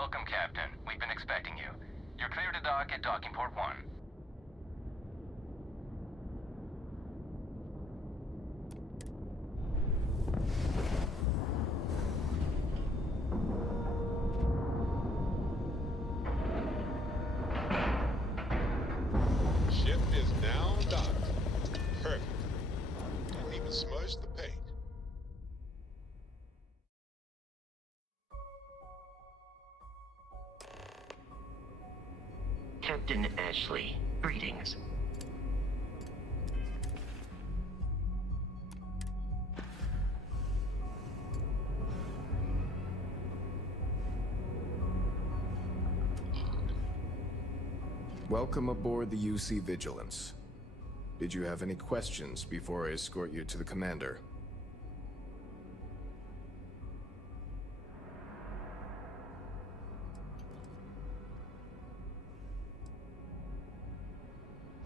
Welcome, Captain. We've been expecting you. You're clear to dock at Docking Port 1. Ship is now docked. Perfect. Didn't even smudge the paint. Captain Ashley, greetings. Welcome aboard the UC Vigilance. Did you have any questions before I escort you to the commander?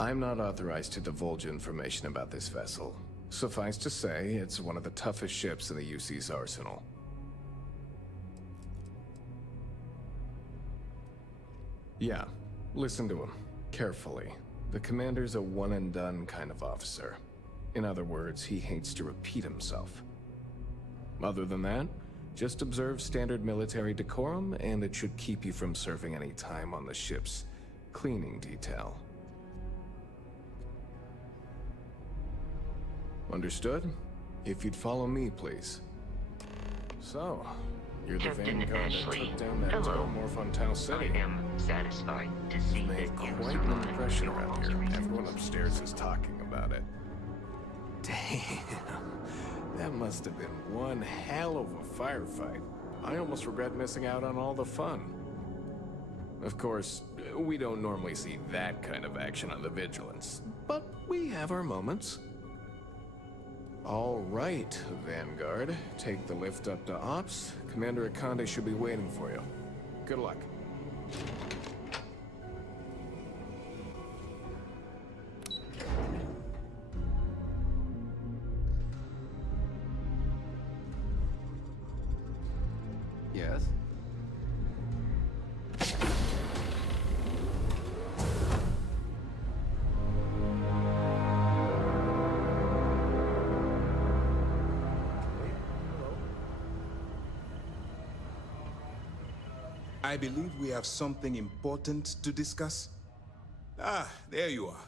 I'm not authorized to divulge information about this vessel. Suffice to say, it's one of the toughest ships in the UC's arsenal. Yeah, listen to him carefully. The commander's a one-and-done kind of officer. In other words, he hates to repeat himself. Other than that, just observe standard military decorum, and it should keep you from serving any time on the ship's cleaning detail. Understood? If you'd follow me, please. So, you're the Captain vanguard that Ashley, took down that hello. Morph on Tau I City. am satisfied to see You've that made you quite an survived impression your around most here. recent Everyone upstairs is talking about it. Damn, that must have been one hell of a firefight. I almost regret missing out on all the fun. Of course, we don't normally see that kind of action on the Vigilance, but we have our moments. All right, Vanguard. Take the lift up to Ops. Commander Akande should be waiting for you. Good luck. Yes? I believe we have something important to discuss. Ah, there you are.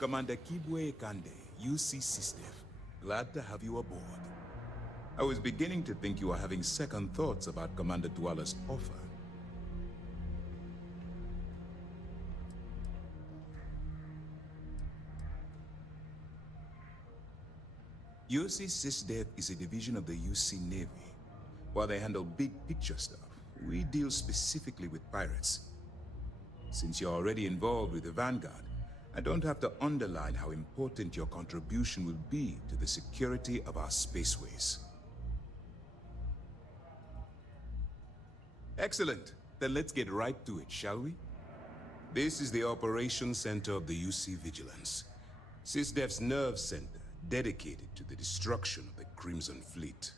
Commander Kibwe Kande, UC SysDev. Glad to have you aboard. I was beginning to think you were having second thoughts about Commander Tuala's offer. UC SysDev is a division of the UC Navy. While they handle big picture stuff, we deal specifically with pirates. Since you're already involved with the Vanguard, I don't have to underline how important your contribution will be to the security of our spaceways. Excellent. Then let's get right to it, shall we? This is the Operations Center of the UC Vigilance. SysDev's nerve center, dedicated to the destruction of the Crimson Fleet.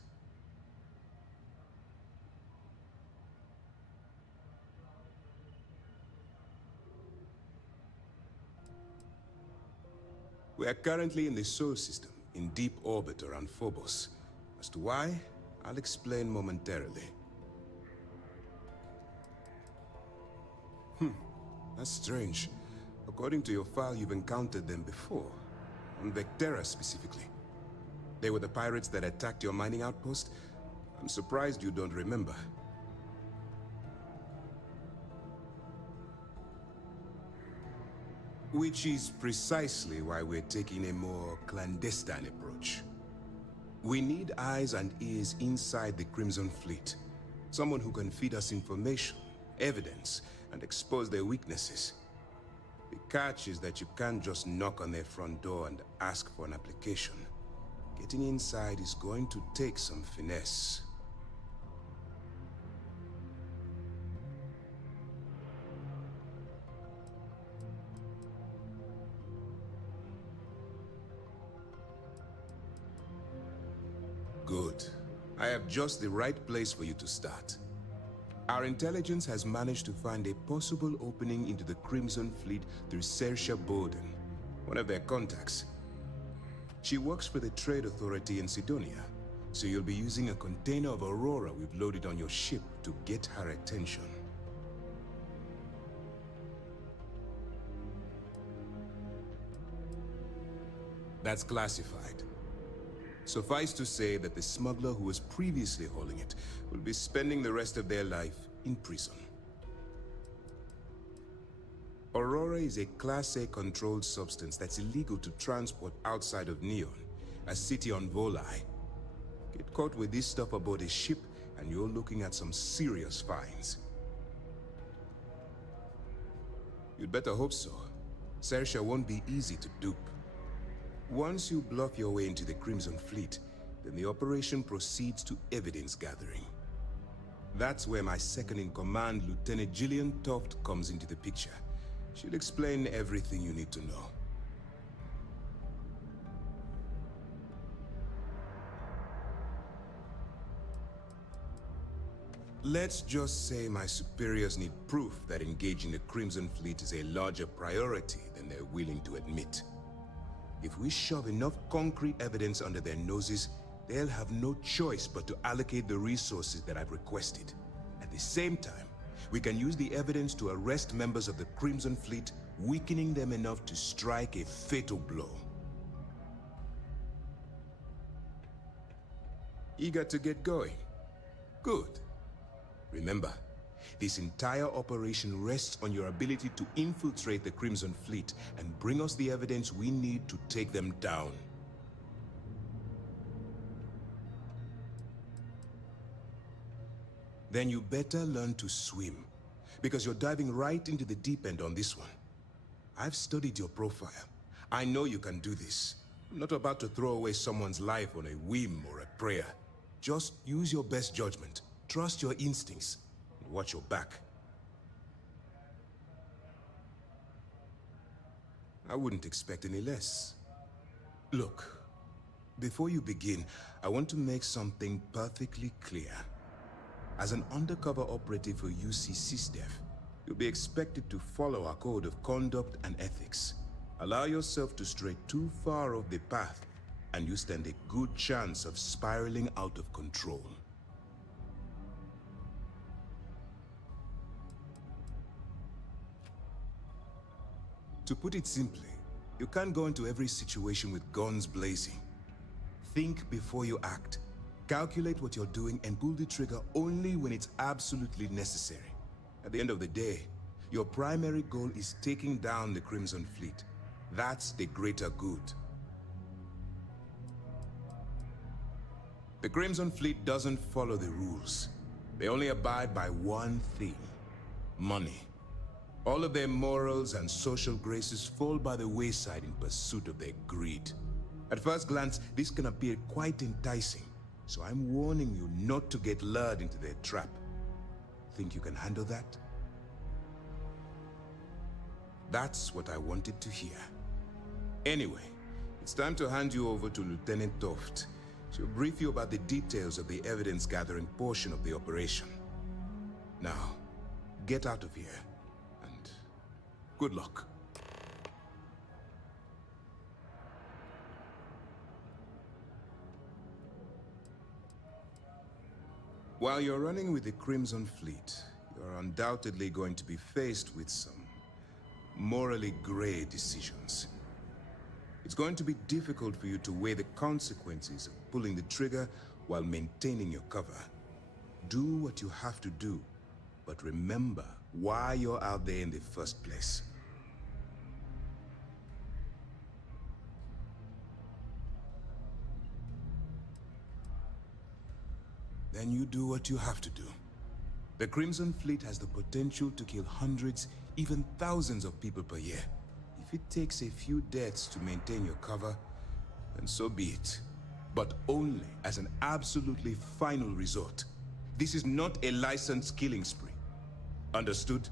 We are currently in the Sol system, in deep orbit around Phobos. As to why, I'll explain momentarily. That's strange. According to your file, you've encountered them before. On Vectera specifically. They were the pirates that attacked your mining outpost? I'm surprised you don't remember. Which is precisely why we're taking a more clandestine approach. We need eyes and ears inside the Crimson Fleet. Someone who can feed us information, evidence, and expose their weaknesses. The catch is that you can't just knock on their front door and ask for an application. Getting inside is going to take some finesse. Good. I have just the right place for you to start. Our intelligence has managed to find a possible opening into the Crimson Fleet through Saoirse Bowden, one of their contacts. She works for the Trade Authority in Sidonia, so you'll be using a container of Aurora we've loaded on your ship to get her attention. That's classified. Suffice to say that the smuggler who was previously hauling it will be spending the rest of their life in prison. Aurora is a Class A controlled substance that's illegal to transport outside of Neon, a city on Volai. Get caught with this stuff aboard a ship and you're looking at some serious fines. You'd better hope so. Saoirse won't be easy to dupe. Once you bluff your way into the Crimson Fleet, then the operation proceeds to evidence gathering. That's where my second-in-command, Lieutenant Gillian Toft, comes into the picture. She'll explain everything you need to know. Let's just say my superiors need proof that engaging the Crimson Fleet is a larger priority than they're willing to admit. If we shove enough concrete evidence under their noses, they'll have no choice but to allocate the resources that I've requested. At the same time, we can use the evidence to arrest members of the Crimson Fleet, weakening them enough to strike a fatal blow. Eager to get going? Good. Remember, this entire operation rests on your ability to infiltrate the Crimson Fleet and bring us the evidence we need to take them down. Then you better learn to swim, because you're diving right into the deep end on this one. I've studied your profile. I know you can do this. I'm not about to throw away someone's life on a whim or a prayer. Just use your best judgment. Trust your instincts. And watch your back. I wouldn't expect any less. Look, before you begin, I want to make something perfectly clear. As an undercover operative for UC SysDef, you'll be expected to follow our code of conduct and ethics. Allow yourself to stray too far off the path, and you stand a good chance of spiraling out of control. To put it simply, you can't go into every situation with guns blazing. Think before you act. Calculate what you're doing and pull the trigger only when it's absolutely necessary. At the end of the day, your primary goal is taking down the Crimson Fleet. That's the greater good. The Crimson Fleet doesn't follow the rules. They only abide by one thing: money. All of their morals and social graces fall by the wayside in pursuit of their greed. At first glance, this can appear quite enticing, so I'm warning you not to get lured into their trap. Think you can handle that? That's what I wanted to hear. Anyway, it's time to hand you over to Lieutenant Toft. She'll brief you about the details of the evidence-gathering portion of the operation. Now, get out of here, and good luck. While you're running with the Crimson Fleet, you're undoubtedly going to be faced with some morally gray decisions. It's going to be difficult for you to weigh the consequences of pulling the trigger while maintaining your cover. Do what you have to do, but remember why you're out there in the first place. Then you do what you have to do. The Crimson Fleet has the potential to kill hundreds, even thousands of people per year. If it takes a few deaths to maintain your cover, then so be it. But only as an absolutely final resort. This is not a licensed killing spree. Understood?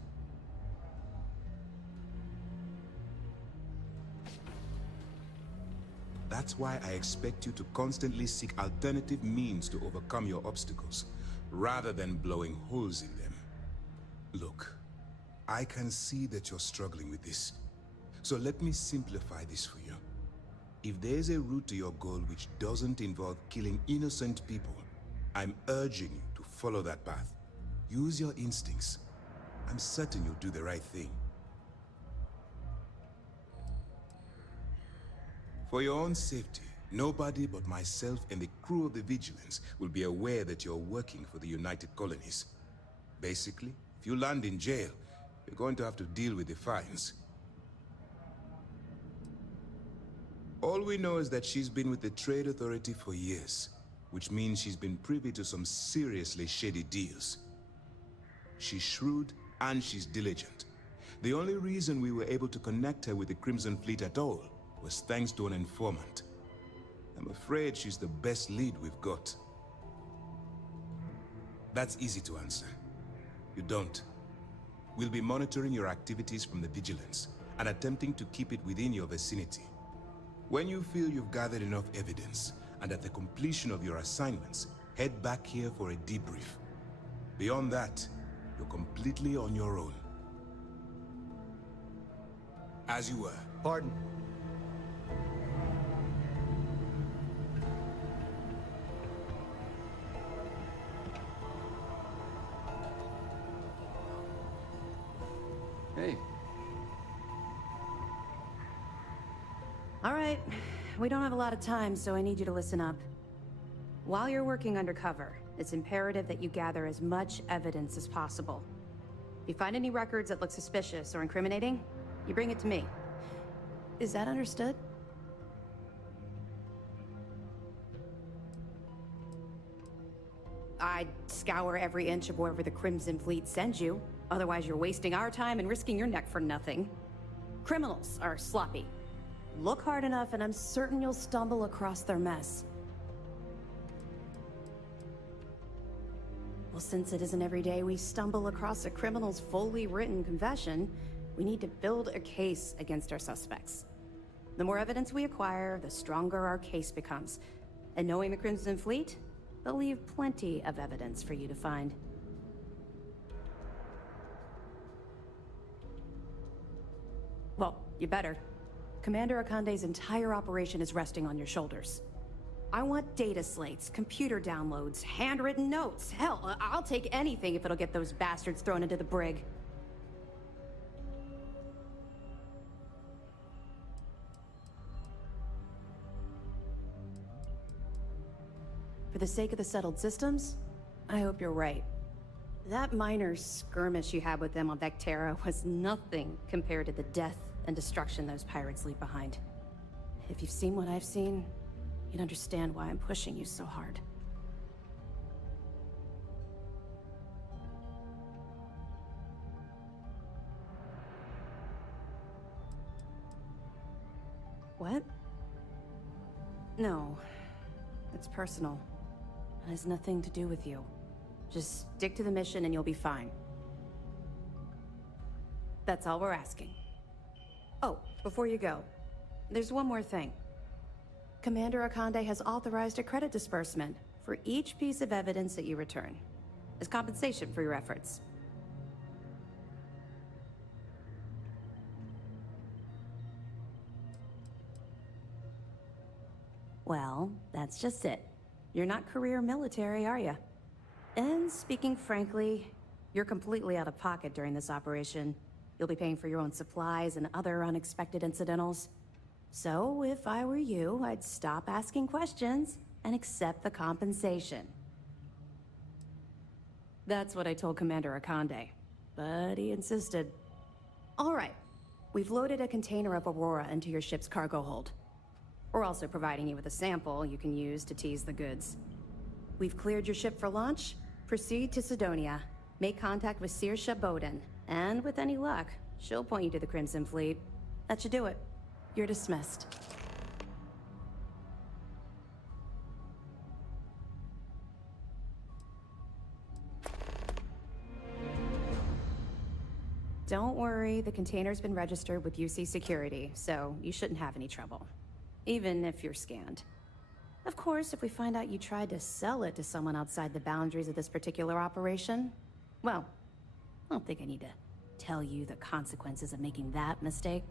That's why I expect you to constantly seek alternative means to overcome your obstacles, rather than blowing holes in them. Look, I can see that you're struggling with this. So let me simplify this for you. If there's a route to your goal which doesn't involve killing innocent people, I'm urging you to follow that path. Use your instincts. I'm certain you'll do the right thing. For your own safety, nobody but myself and the crew of the Vigilance will be aware that you're working for the United Colonies. Basically, if you land in jail, you're going to have to deal with the fines. All we know is that she's been with the Trade Authority for years, which means she's been privy to some seriously shady deals. She's shrewd and she's diligent. The only reason we were able to connect her with the Crimson Fleet at all was thanks to an informant. I'm afraid she's the best lead we've got. That's easy to answer. You don't. We'll be monitoring your activities from the Vigilance and attempting to keep it within your vicinity. When you feel you've gathered enough evidence, and at the completion of your assignments, head back here for a debrief. Beyond that, you're completely on your own. As you were. Pardon. Hey. All right, we don't have a lot of time, so I need you to listen up. While you're working undercover, it's imperative that you gather as much evidence as possible. If you find any records that look suspicious or incriminating, you bring it to me. Is that understood? I'd scour every inch of wherever the Crimson Fleet sends you. Otherwise, you're wasting our time and risking your neck for nothing. Criminals are sloppy. Look hard enough and I'm certain you'll stumble across their mess. Well, since it isn't every day we stumble across a criminal's fully written confession, we need to build a case against our suspects. The more evidence we acquire, the stronger our case becomes. And knowing the Crimson Fleet, they'll leave plenty of evidence for you to find. Well, you better. Commander Akande's entire operation is resting on your shoulders. I want data slates, computer downloads, handwritten notes. Hell, I'll take anything if it'll get those bastards thrown into the brig. For the sake of the settled systems, I hope you're right. That minor skirmish you had with them on Vectera was nothing compared to the death and destruction those pirates leave behind. If you've seen what I've seen, you'd understand why I'm pushing you so hard. What? No. It's personal. It has nothing to do with you. Just stick to the mission and you'll be fine. That's all we're asking. Oh, before you go, there's one more thing. Commander Akande has authorized a credit disbursement for each piece of evidence that you return, as compensation for your efforts. Well, that's just it. You're not career military, are you? And speaking frankly, you're completely out of pocket during this operation. You'll be paying for your own supplies and other unexpected incidentals. So, if I were you, I'd stop asking questions and accept the compensation. That's what I told Commander Akande, but he insisted. All right, we've loaded a container of Aurora into your ship's cargo hold. We're also providing you with a sample you can use to tease the goods. We've cleared your ship for launch. Proceed to Sidonia. Make contact with Saoirse Bowden. And with any luck, she'll point you to the Crimson Fleet. That should do it. You're dismissed. Don't worry, the container's been registered with UC Security, so you shouldn't have any trouble. Even if you're scanned. Of course, if we find out you tried to sell it to someone outside the boundaries of this particular operation, well, don't think I need to tell you the consequences of making that mistake.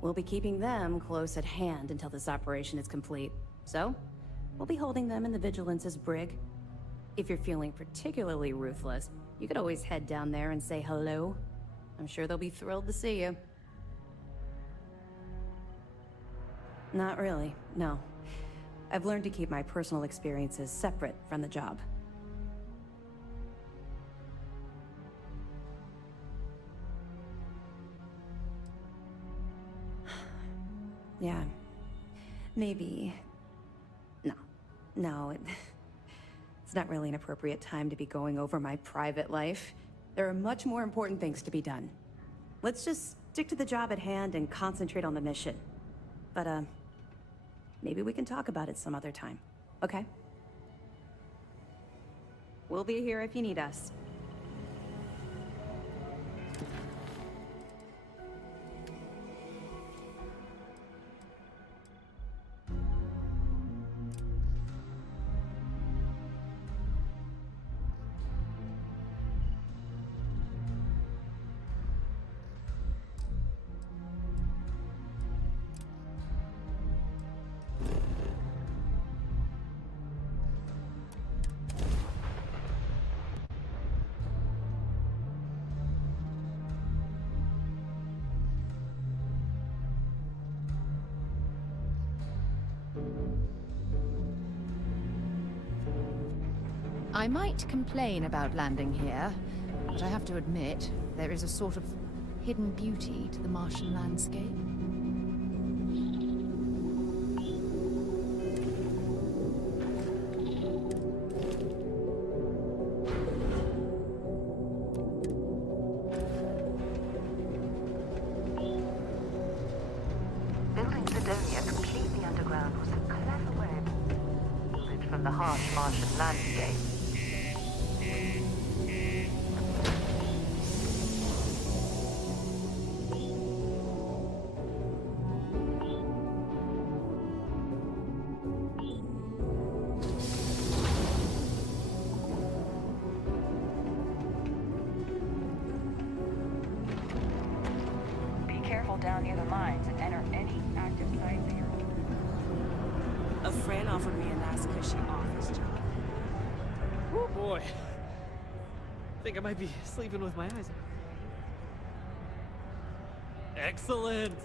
We'll be keeping them close at hand until this operation is complete. So, we'll be holding them in the Vigilance's brig. If you're feeling particularly ruthless, you could always head down there and say hello. I'm sure they'll be thrilled to see you. Not really, no. I've learned to keep my personal experiences separate from the job. Yeah. Maybe... No, it's not really an appropriate time to be going over my private life. There are much more important things to be done. Let's just stick to the job at hand and concentrate on the mission. But, maybe we can talk about it some other time, okay? We'll be here if you need us. I might complain about landing here, but I have to admit, there is a sort of hidden beauty to the Martian landscape. Building Sidonia completely underground was a clever way of building from the harsh Martian landscape. Be careful down near the mines and enter any active sites in your own. A friend offered me a nice cushy office job. Oh boy. I think I might be sleeping with my eyes open. Excellent.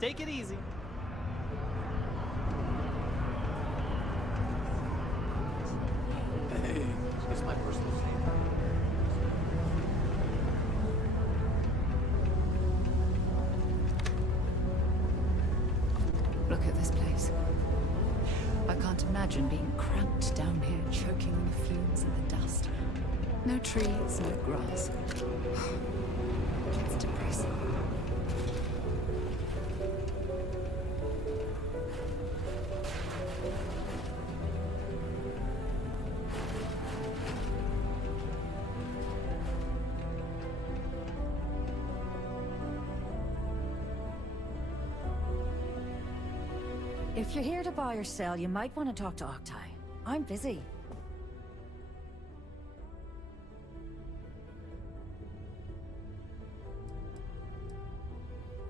Take it easy. Hey, it's my personal favorite. Look at this place. I can't imagine being cramped down here, choking on the fumes and the dust. No trees, no grass. It's depressing. If you're here to buy or sell, you might want to talk to Octai. I'm busy.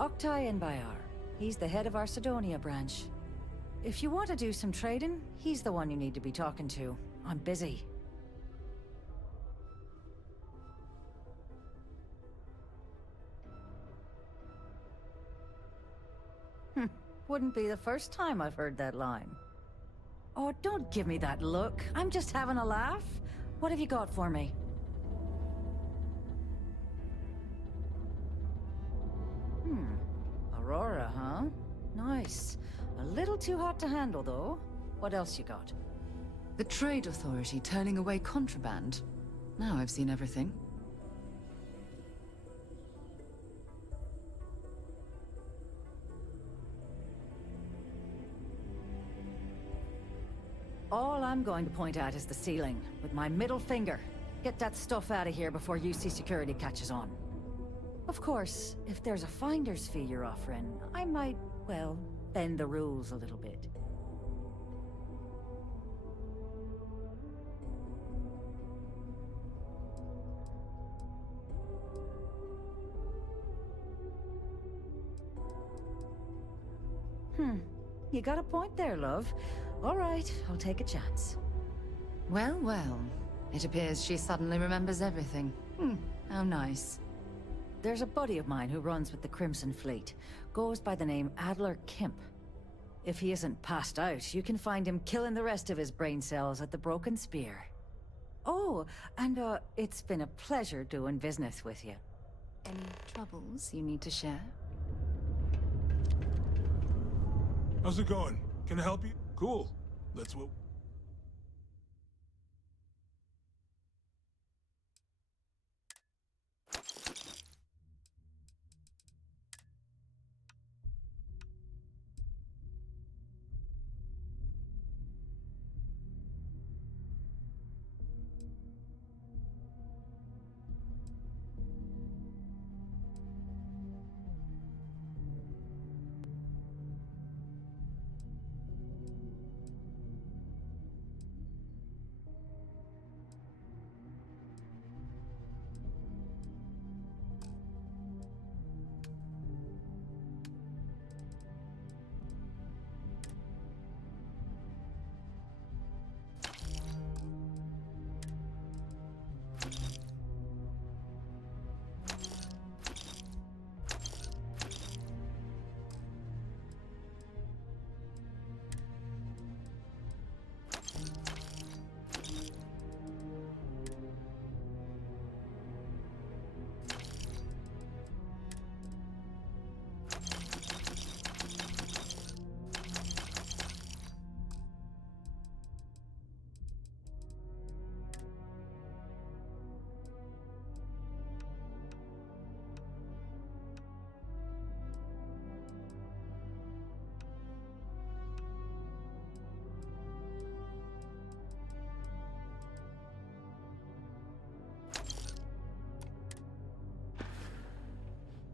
Octai and Bayar. He's the head of our Sidonia branch. If you want to do some trading, he's the one you need to be talking to. I'm busy. Wouldn't be the first time I've heard that line. Oh, don't give me that look. I'm just having a laugh. What have you got for me? Aurora, huh? Nice. A little too hot to handle, though. What else you got? The Trade Authority turning away contraband. Now I've seen everything. All I'm going to point at is the ceiling, with my middle finger. Get that stuff out of here before UC security catches on. Of course, if there's a finder's fee you're offering, I might, well, bend the rules a little bit. You got a point there, love. All right, I'll take a chance. Well, well. It appears she suddenly remembers everything. How nice. There's a buddy of mine who runs with the Crimson Fleet. Goes by the name Adler Kemp. If he isn't passed out, you can find him killing the rest of his brain cells at the Broken Spear. Oh, and it's been a pleasure doing business with you. Any troubles you need to share? How's it going? Can I help you? Cool. Let's go.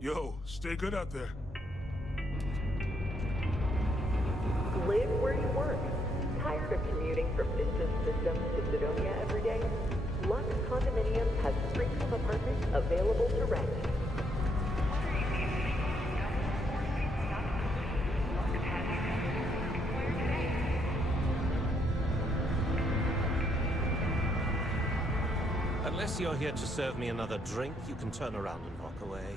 Yo, stay good out there. Live where you work. Tired of commuting from distant systems to Sidonia every day? Lux Condominiums has premium apartments available to rent. Unless you're here to serve me another drink, you can turn around and walk away.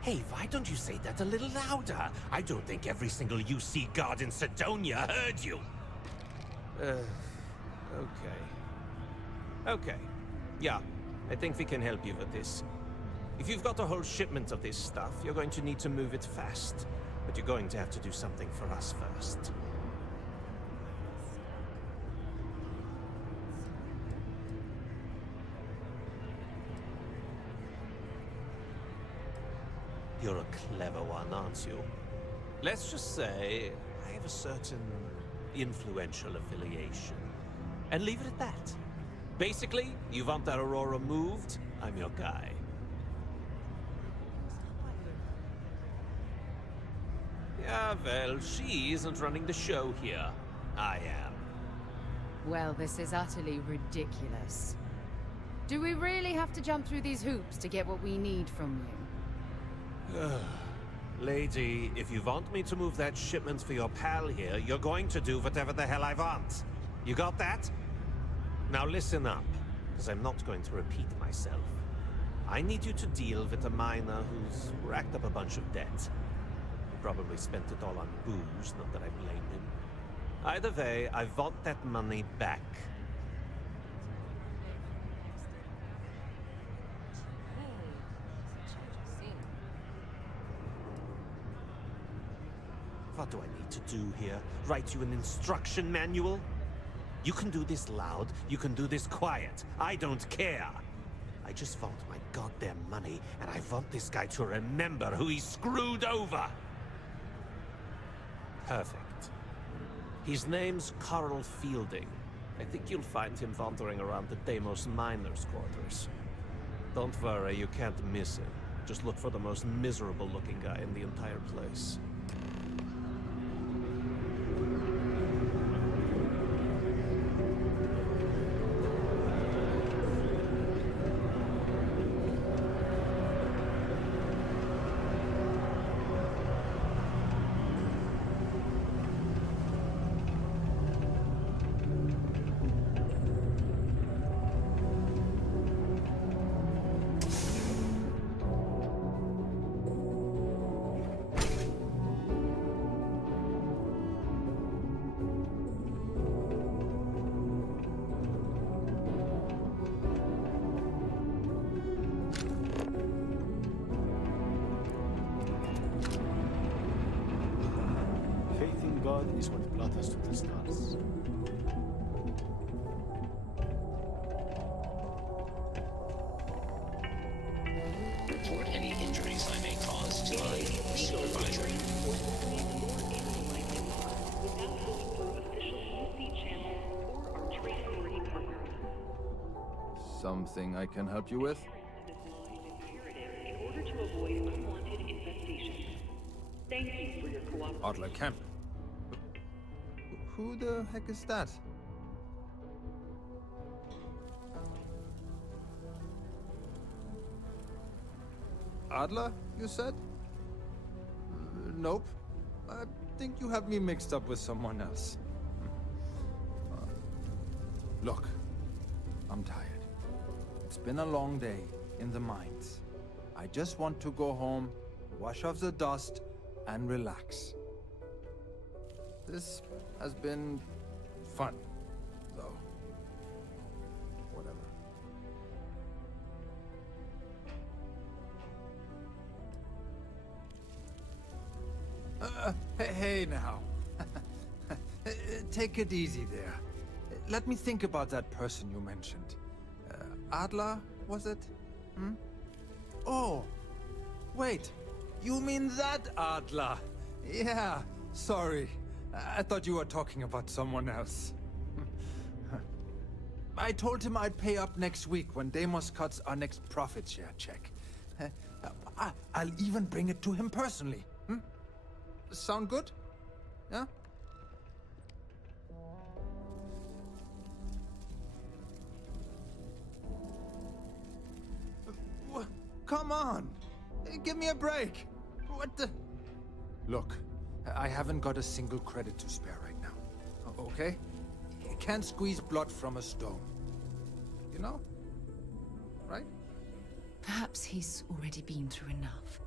Hey, why don't you say that a little louder? I don't think every single UC guard in Sidonia heard you. Okay. Okay. Yeah, I think we can help you with this. If you've got a whole shipment of this stuff, you're going to need to move it fast. But you're going to have to do something for us first. You're a clever one, aren't you? Let's just say I have a certain influential affiliation. And leave it at that. Basically, you want that Aurora moved, I'm your guy. Yeah, well, she isn't running the show here. I am. Well, this is utterly ridiculous. Do we really have to jump through these hoops to get what we need from you? Lady, if you want me to move that shipment for your pal here, you're going to do whatever the hell I want. You got that? Now listen up, because I'm not going to repeat myself. I need you to deal with a miner who's racked up a bunch of debt. He probably spent it all on booze, not that I blame him. Either way, I want that money back. What do I need to do here? Write you an instruction manual? You can do this loud, you can do this quiet. I don't care. I just want my goddamn money, and I want this guy to remember who he screwed over. Perfect. His name's Carl Fielding. I think you'll find him wandering around the Deimos miners' quarters. Don't worry, you can't miss him. Just look for the most miserable-looking guy in the entire place. Faith in God is what brought us to the stars. Report any injuries I may cause to my supervisor. Something I can help you with? In order to avoid unwanted infestation. Thank you for your cooperation. Adler Kemp. Who the heck is that? Adler, you said? Nope. I think you have me mixed up with someone else. Look, I'm tired. It's been a long day in the mines. I just want to go home, wash off the dust, and relax. This has been fun, though. Whatever. Hey now. Take it easy there. Let me think about that person you mentioned. Adler, was it? Hmm? Oh, wait. You mean that Adler? Yeah, sorry. I thought you were talking about someone else. I told him I'd pay up next week when Deimos cuts our next profit share check. I'll even bring it to him personally. Hmm? Sound good? Yeah? Come on! Give me a break! What the... Look, I haven't got a single credit to spare right now. Okay? You can't squeeze blood from a stone. You know? Right? Perhaps he's already been through enough.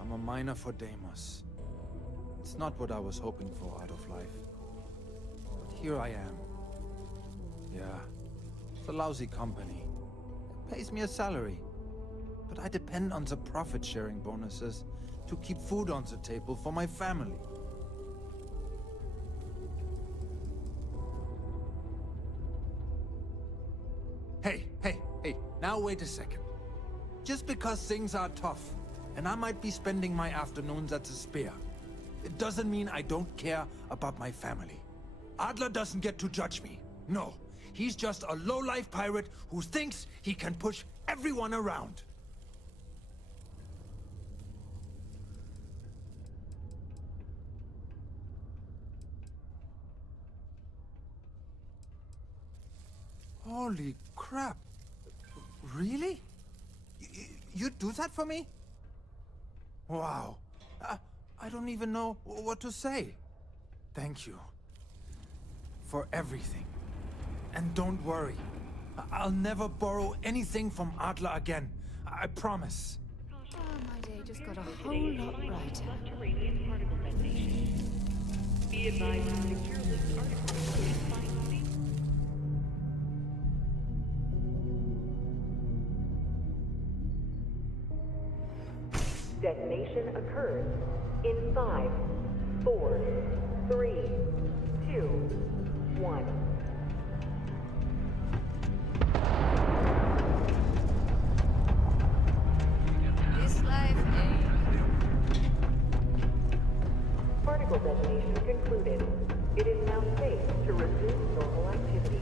I'm a miner for Deimos. It's not what I was hoping for out of life. But here I am. Yeah, it's a lousy company. It pays me a salary. But I depend on the profit-sharing bonuses to keep food on the table for my family. Hey, now wait a second. Just because things are tough, and I might be spending my afternoons at the Spear, it doesn't mean I don't care about my family. Adler doesn't get to judge me. No, he's just a low-life pirate who thinks he can push everyone around. Holy crap. Really? You'd do that for me? Wow. I don't even know what to say. Thank you. For everything. And don't worry. I'll never borrow anything from Adler again. I promise. Oh, my day just got a whole lot brighter. Subterranean particle detonation. Be advised to secure this article and find Detonation occurs in 5, 4, 3, 2, 1. detonation concluded. It is now safe to resume normal activity.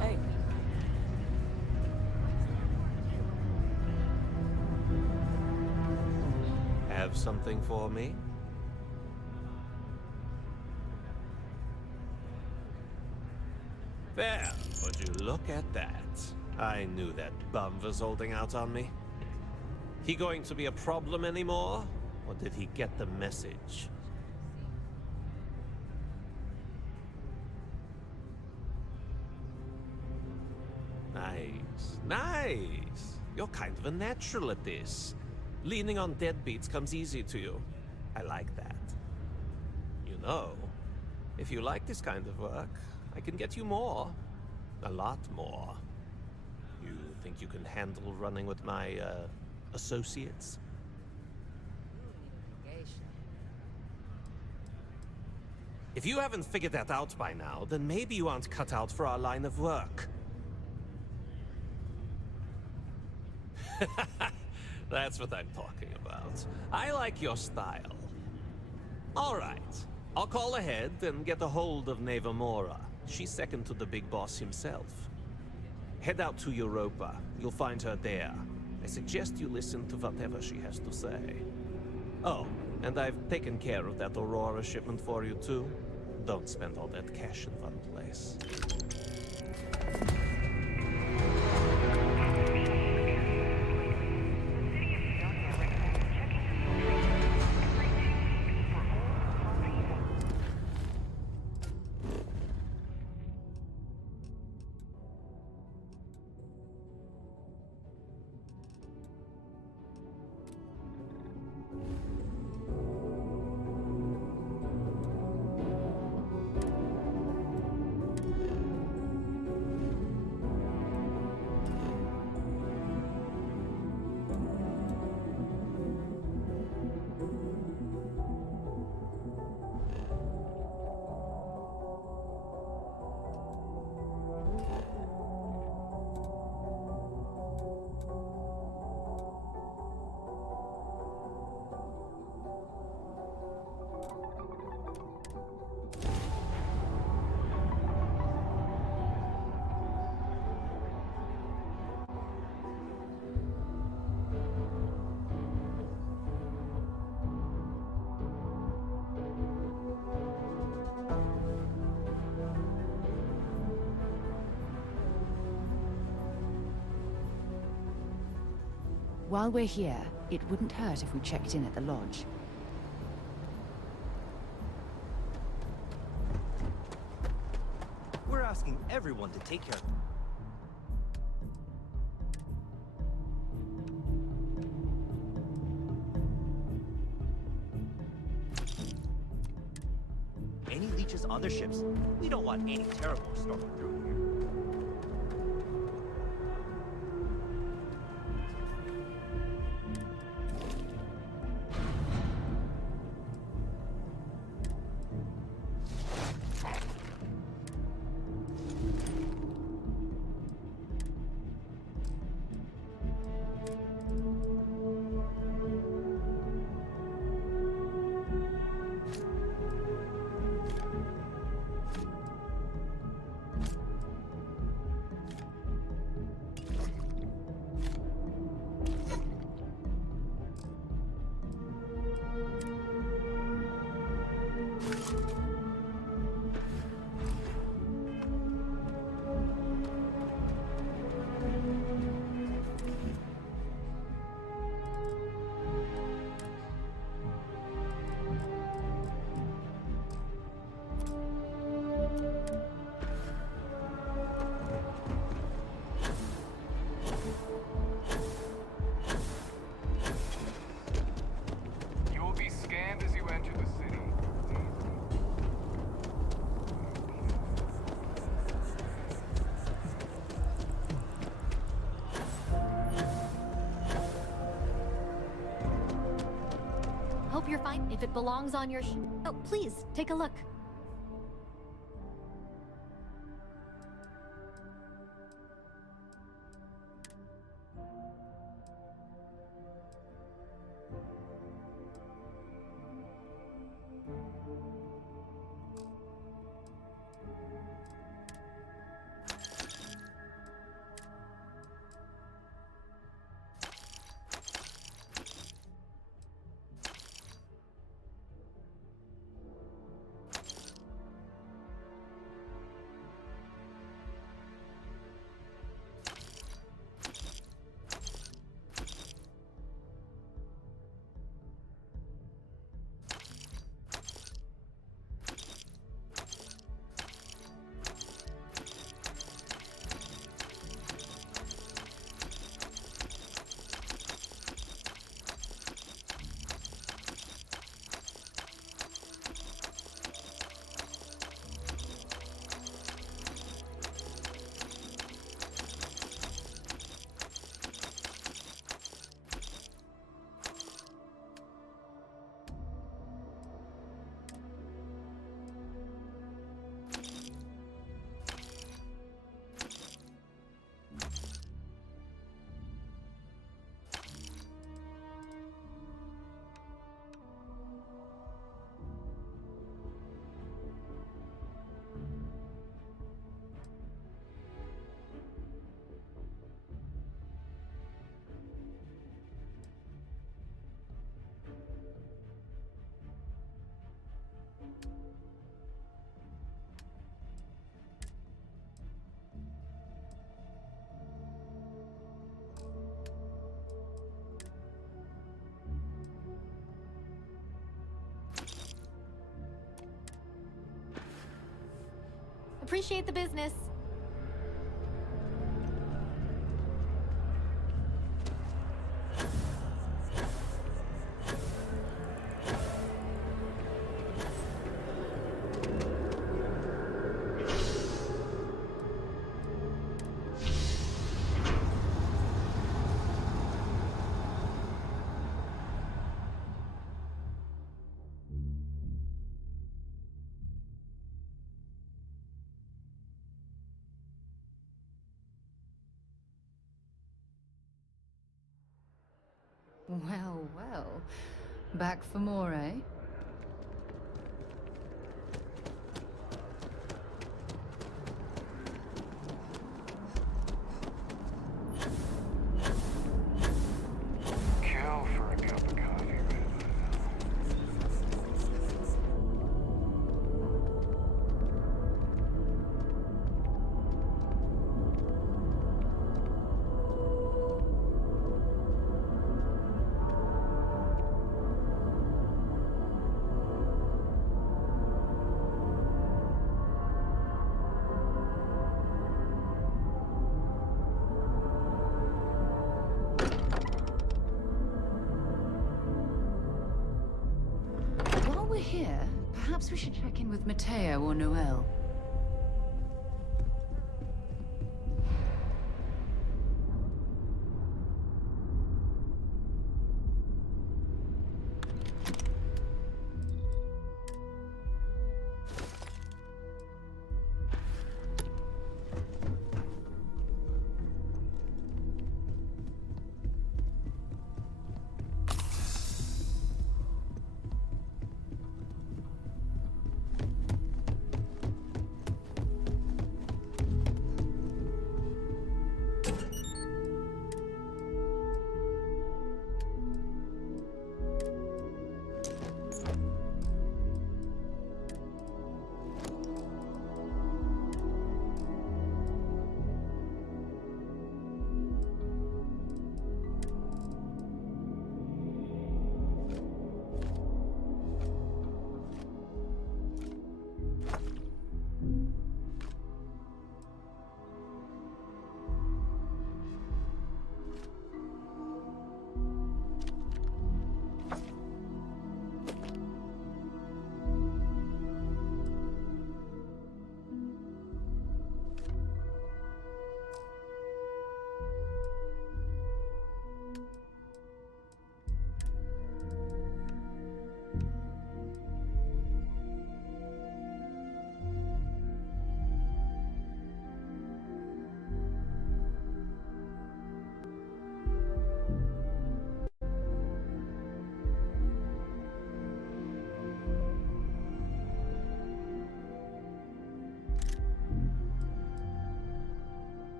Hey. Have something for me? There, would you look at that? I knew that bum was holding out on me. He going to be a problem anymore? Or did he get the message? Nice. Nice! You're kind of a natural at this. Leaning on deadbeats comes easy to you. I like that. You know, if you like this kind of work, I can get you more. A lot more. You think you can handle running with my, associates? If you haven't figured that out by now, then maybe you aren't cut out for our line of work. That's what I'm talking about. I like your style. All right. I'll call ahead and get a hold of Neva Mora. She's second to the big boss himself. Head out to Europa. You'll find her there. I suggest you listen to whatever she has to say. Oh, and I've taken care of that Aurora shipment for you too. Don't spend all that cash in one place. While we're here, it wouldn't hurt if we checked in at the lodge. everyone to take care of. Any leeches on their ships? We don't want any terrible storming through here. You will be scanned as you enter the city. Hope you're fine. If it belongs on your oh, please, take a look. Appreciate the business. Well, well. Back for more, eh? Kill for a cup of coffee right now. here, perhaps we should check in with Mateo or Noel.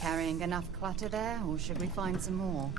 Carrying enough clutter there, or should we find some more?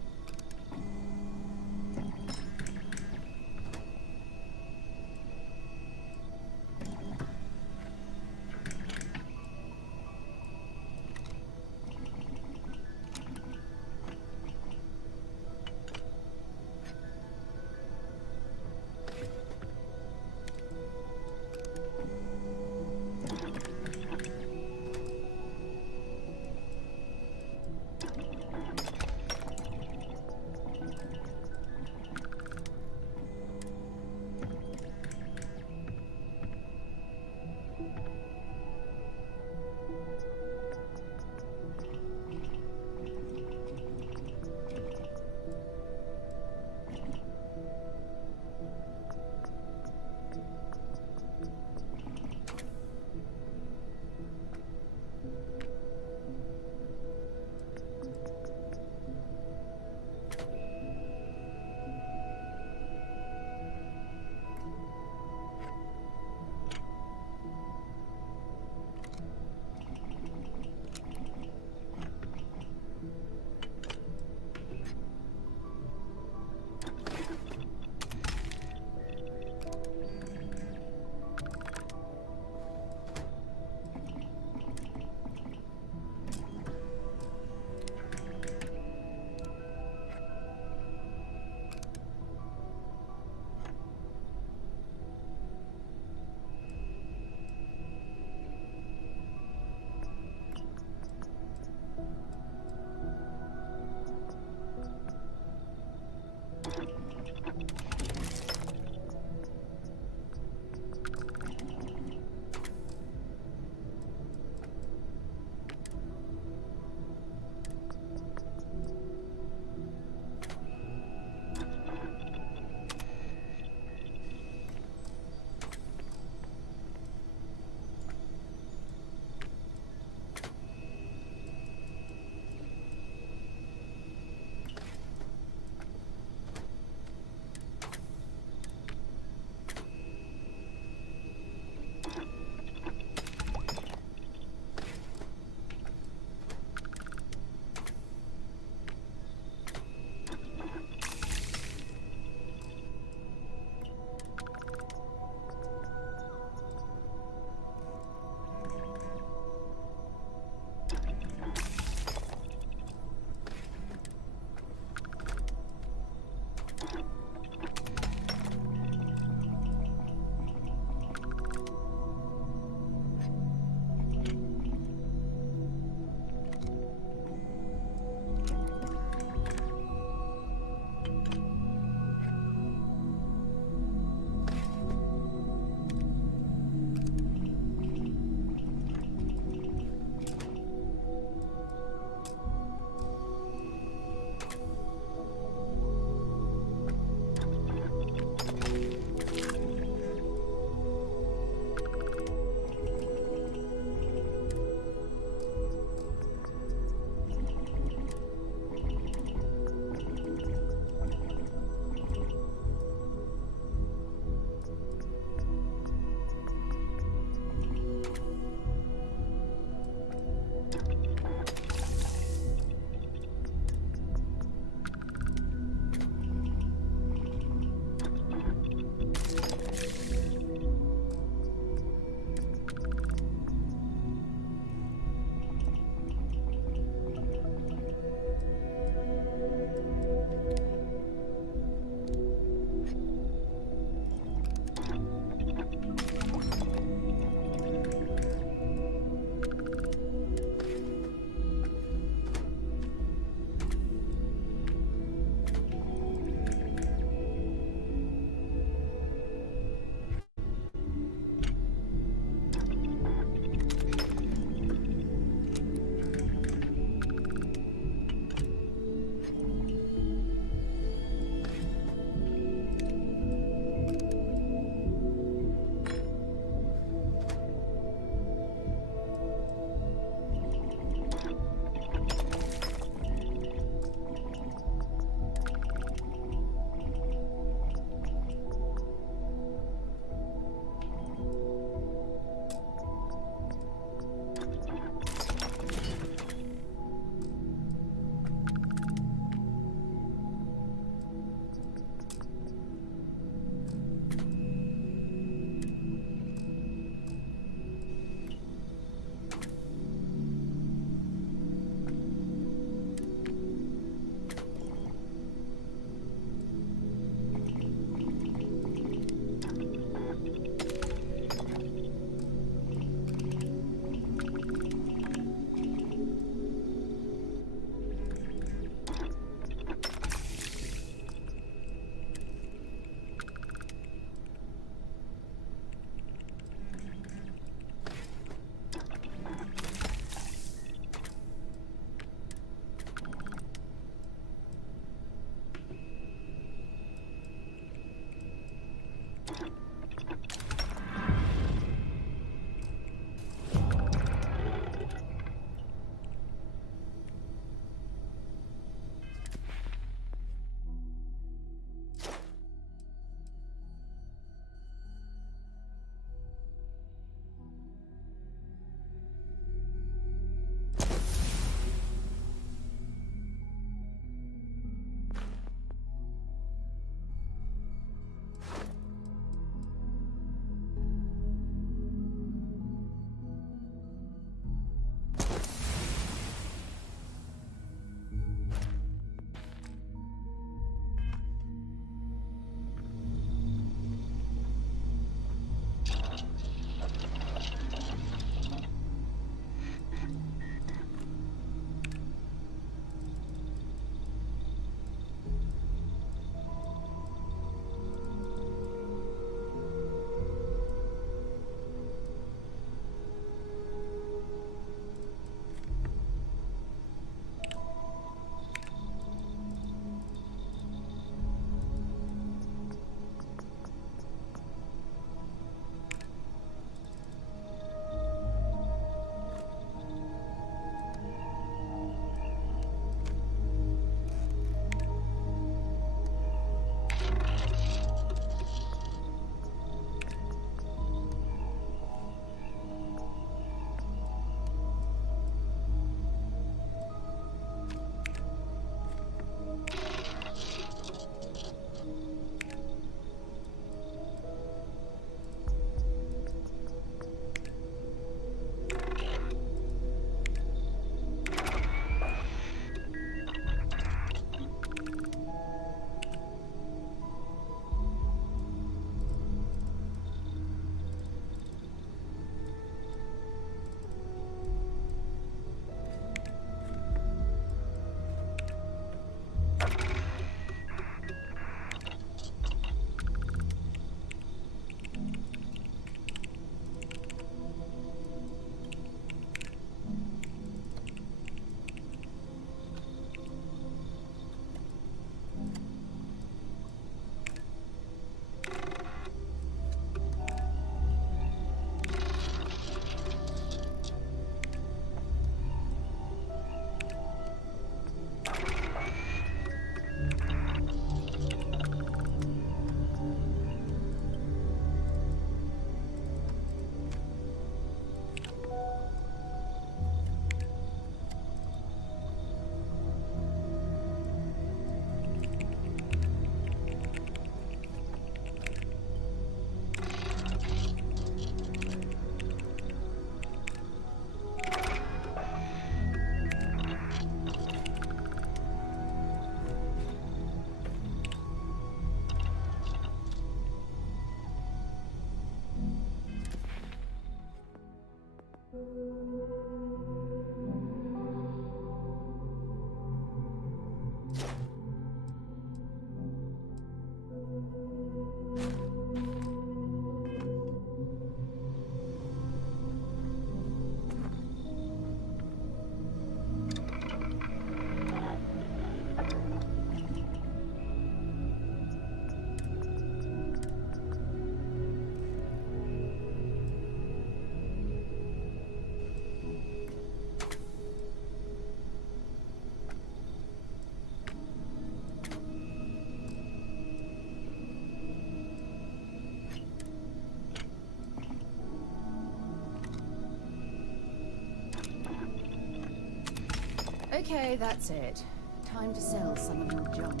Okay, that's it. Time to sell some of your junk.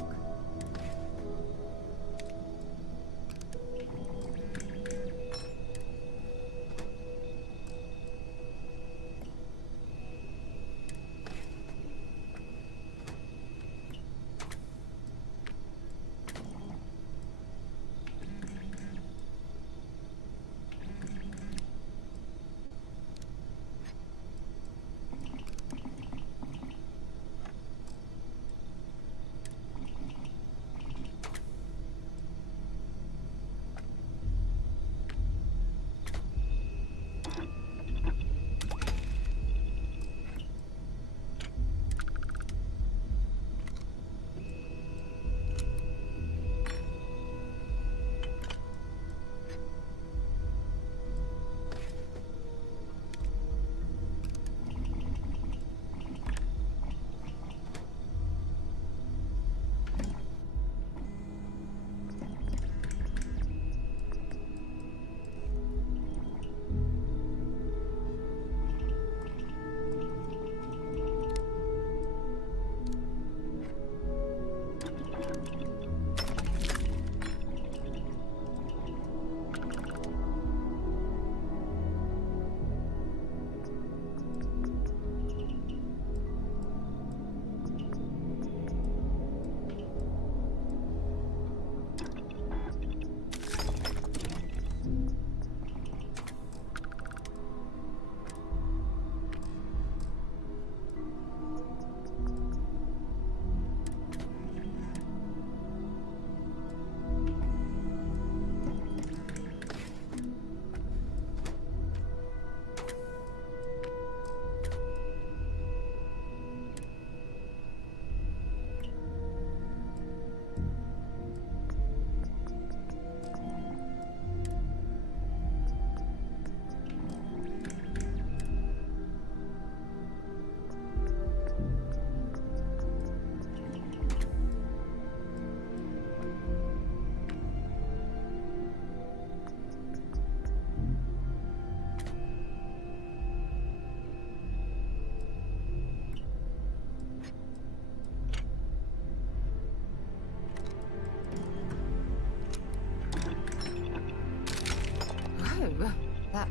Oh, that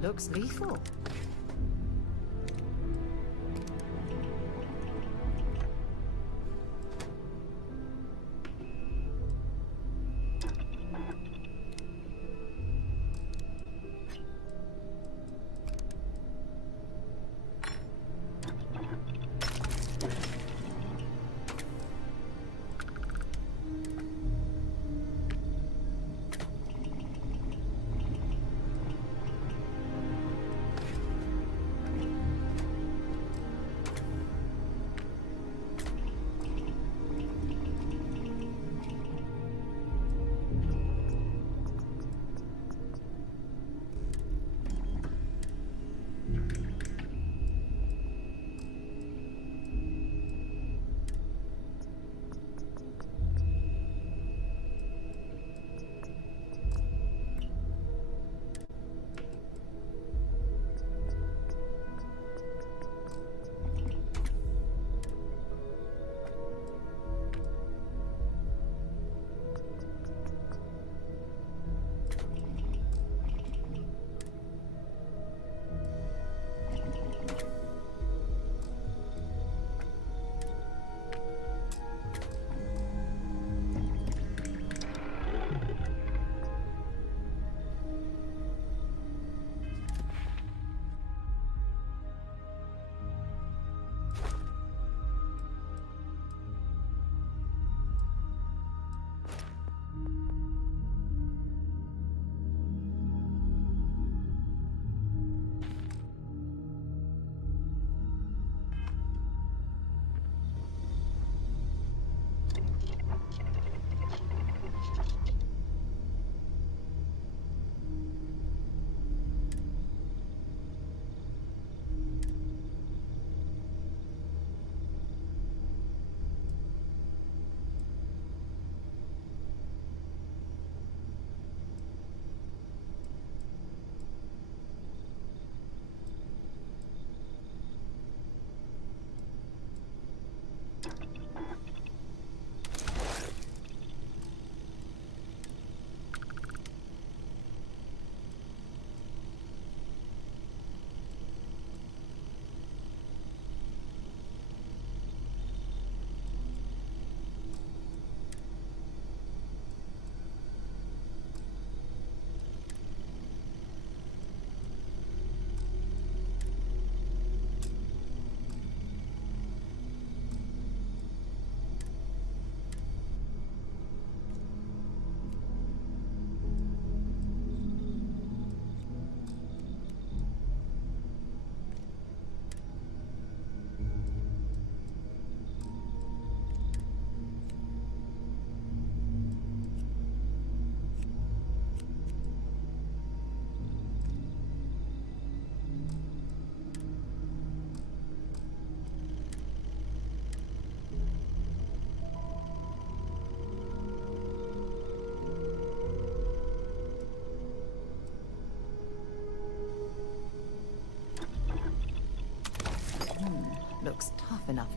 looks lethal.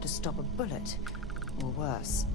stop a bullet, or worse.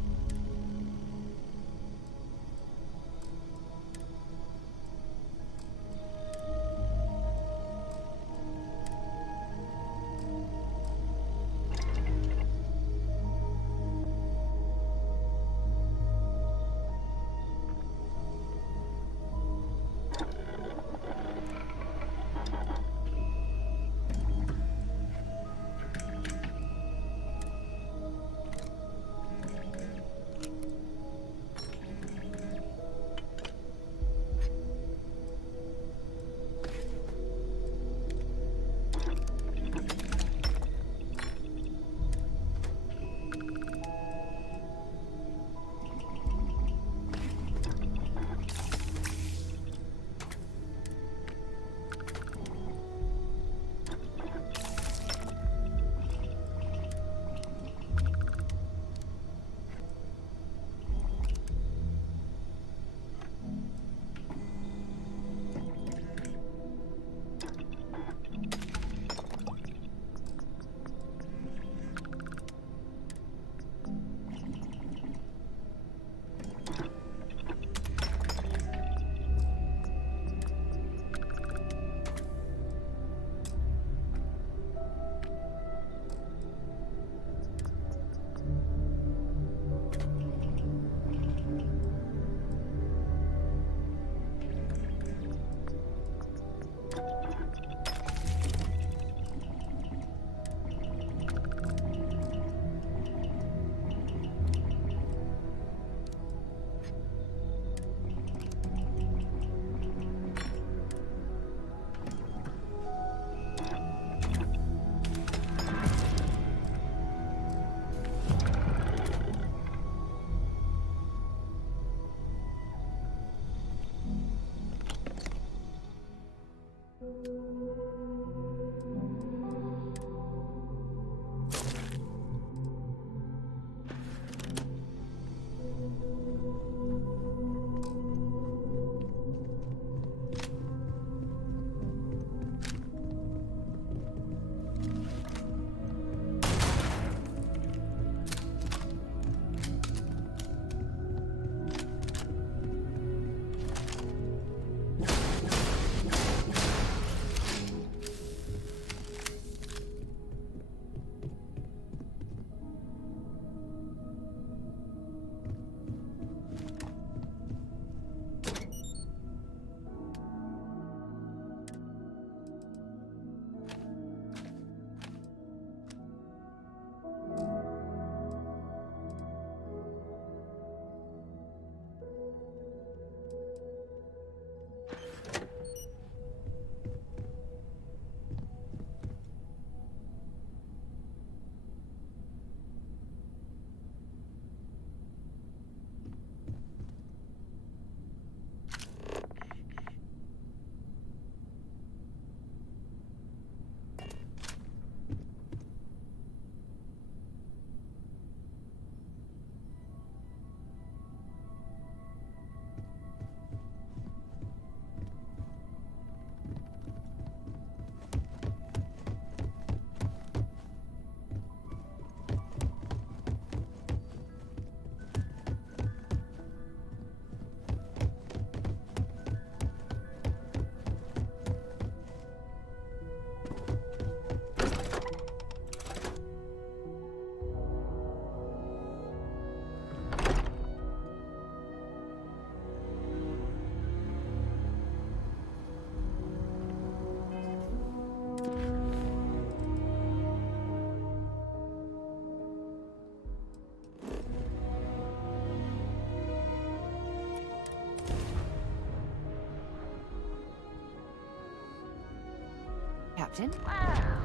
Captain? Wow.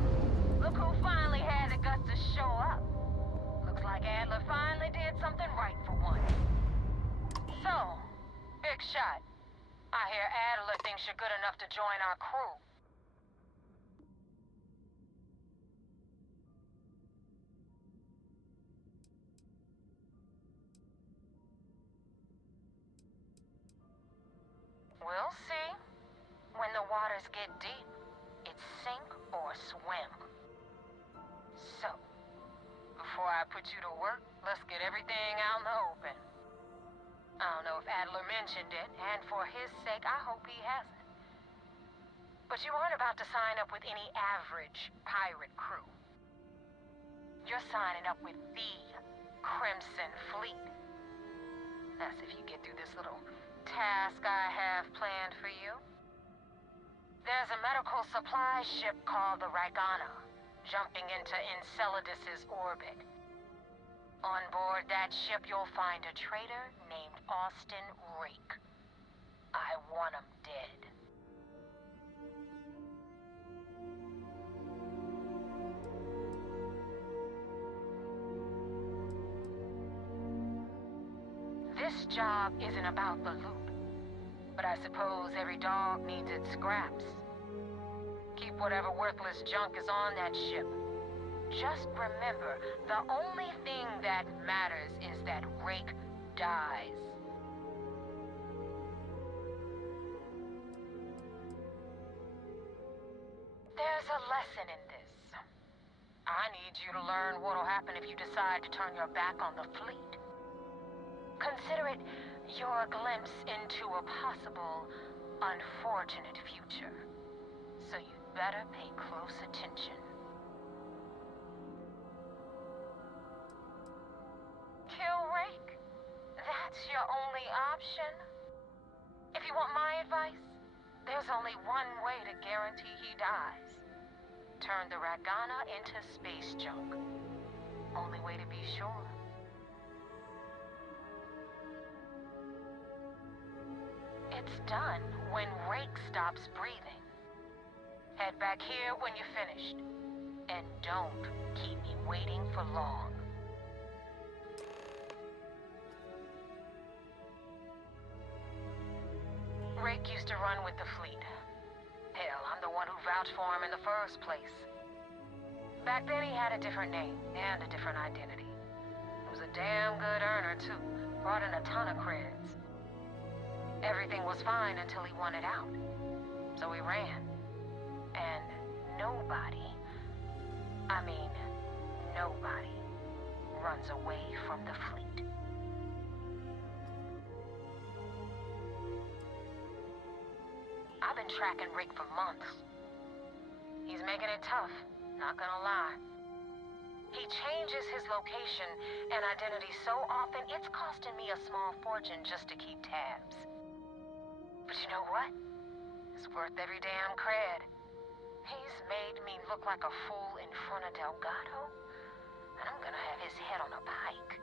Look who finally had the guts to show up. Looks like Adler finally did something right for once. So, big shot. I hear Adler thinks you're good enough to join our crew. We'll see. When the waters get deep, it's sink or swim. So, before I put you to work, let's get everything out in the open. I don't know if Adler mentioned it, and for his sake, I hope he hasn't. But you aren't about to sign up with any average pirate crew. You're signing up with the Crimson Fleet. That's if you get through this little task I have planned for you. There's a medical supply ship called the Ragana, jumping into Enceladus's orbit. On board that ship, you'll find a traitor named Austin Rake. I want him dead. This job isn't about the loot, but I suppose every dog needs its scraps. Keep whatever worthless junk is on that ship. Just remember, the only thing that matters is that Rake dies. There's a lesson in this. I need you to learn what'll happen if you decide to turn your back on the fleet. Consider it your glimpse into a possible, unfortunate future. So you'd better pay close attention. Kill Rake? That's your only option? If you want my advice, there's only one way to guarantee he dies. Turn the Ragana into space junk. Only way to be sure. It's done when Rake stops breathing. Head back here when you're finished. And don't keep me waiting for long. Rake used to run with the fleet. Hell, I'm the one who vouched for him in the first place. Back then he had a different name and a different identity. He was a damn good earner too. Brought in a ton of creds. Everything was fine until he wanted out. So he ran. And nobody, I mean, nobody runs away from the fleet. I've been tracking Rake for months. He's making it tough, not gonna lie. He changes his location and identity so often, it's costing me a small fortune just to keep tabs. But you know what? It's worth every damn cred. He's made me look like a fool in front of Delgado, and I'm gonna have his head on a pike.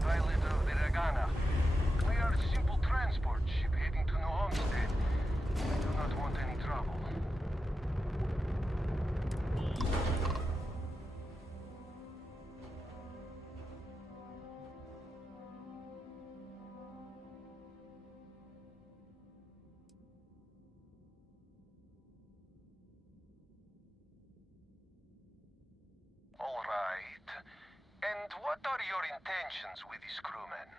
Pilot of the Ragana. We are a simple transport ship heading to New Homestead. I do not want any trouble. All right. And what are your intentions with these crewmen?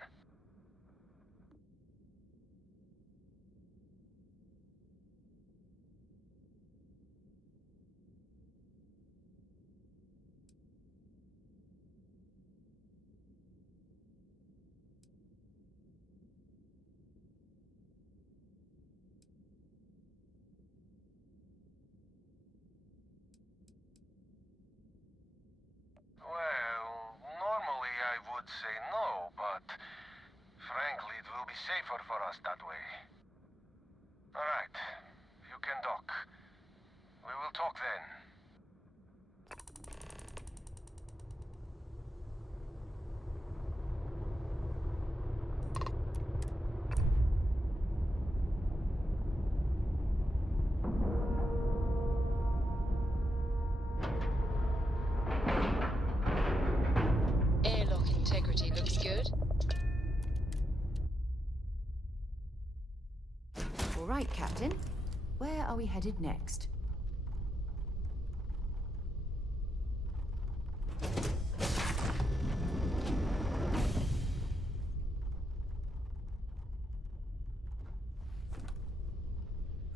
Well, normally I would say no, but frankly it will be safer for us that way. Alright, you can dock. We will talk then. All right, Captain. Where are we headed next?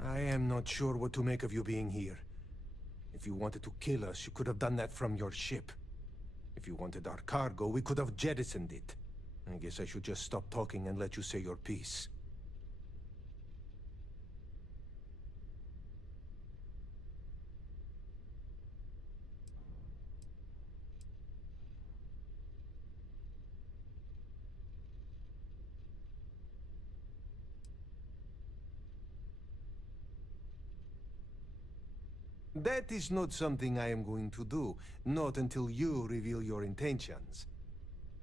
I am not sure what to make of you being here. If you wanted to kill us, you could have done that from your ship. If you wanted our cargo, we could have jettisoned it. I guess I should just stop talking and let you say your piece. That is not something I am going to do, not until you reveal your intentions.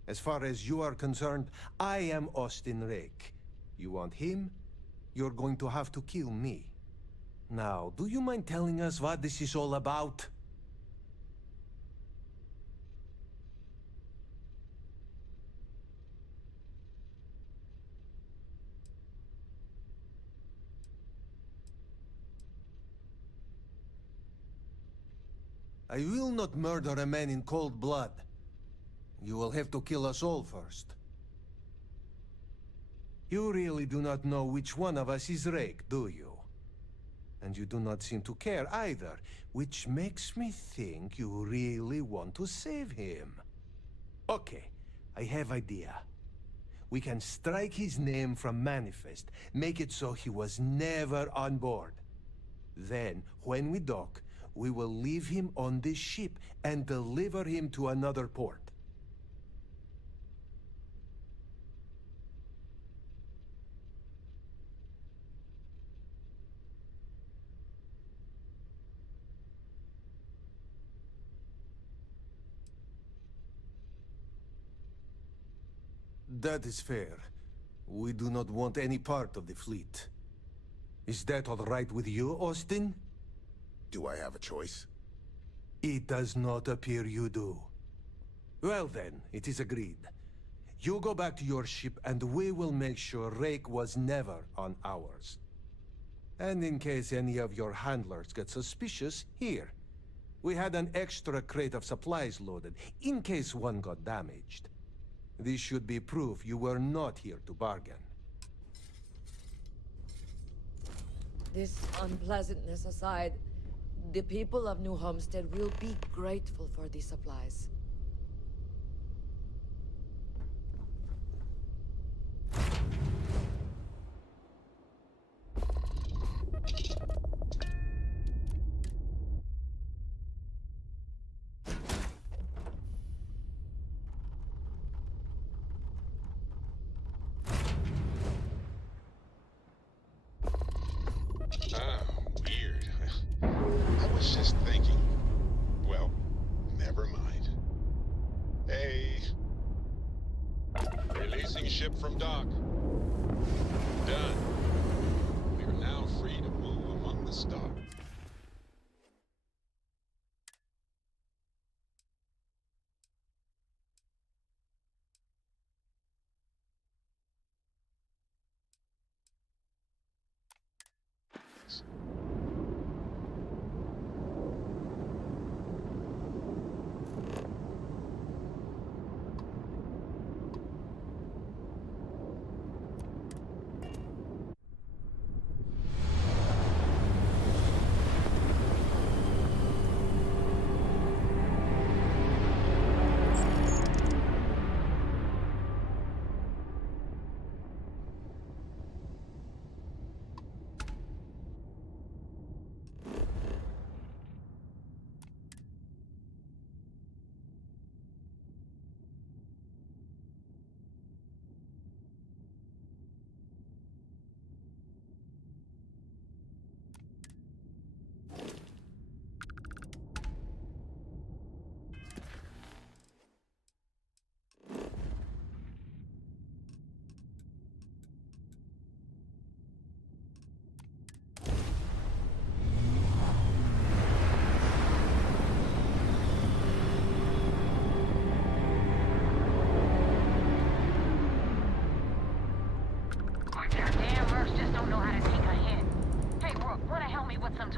As far as you are concerned, I am Austin Rake. You want him? You're going to have to kill me. Now, do you mind telling us what this is all about? I will not murder a man in cold blood. You will have to kill us all first. You really do not know which one of us is Rake, do you? And you do not seem to care either, which makes me think you really want to save him. Okay, I have idea. We can strike his name from Manifest, make it so he was never on board. Then, when we dock, we will leave him on this ship and deliver him to another port. That is fair. We do not want any part of the fleet. Is that all right with you, Austin? Do I have a choice? It does not appear you do. Well then, it is agreed. You go back to your ship and we will make sure Rake was never on ours. And in case any of your handlers get suspicious, here. We had an extra crate of supplies loaded, in case one got damaged. This should be proof you were not here to bargain. This unpleasantness aside, the people of New Homestead will be grateful for these supplies. Weird. I was just thinking. Well, never mind. Hey. Releasing ship from dock. Done. We are now free to move among the stars.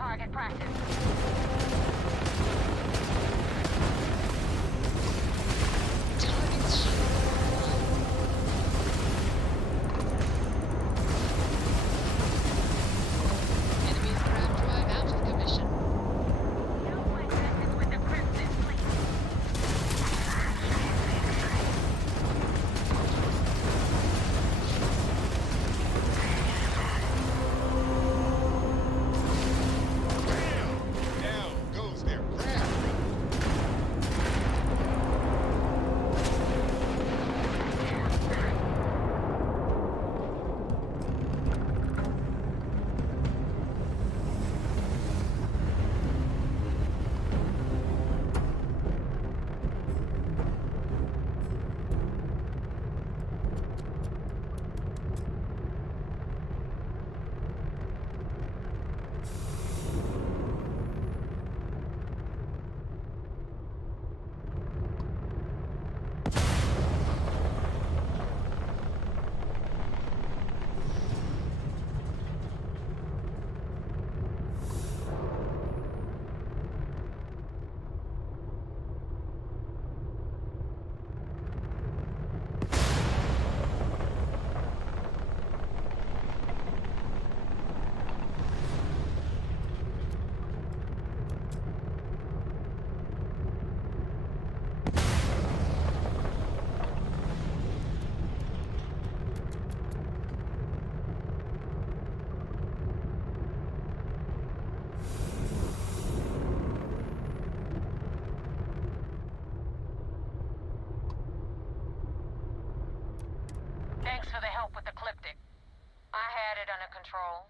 target practice. Target's shield. Enemy's grav drive out of commission. No one messes with the Crimson Fleet. Down goes their craft. Thanks for the help with the Cliptic. I had it under control,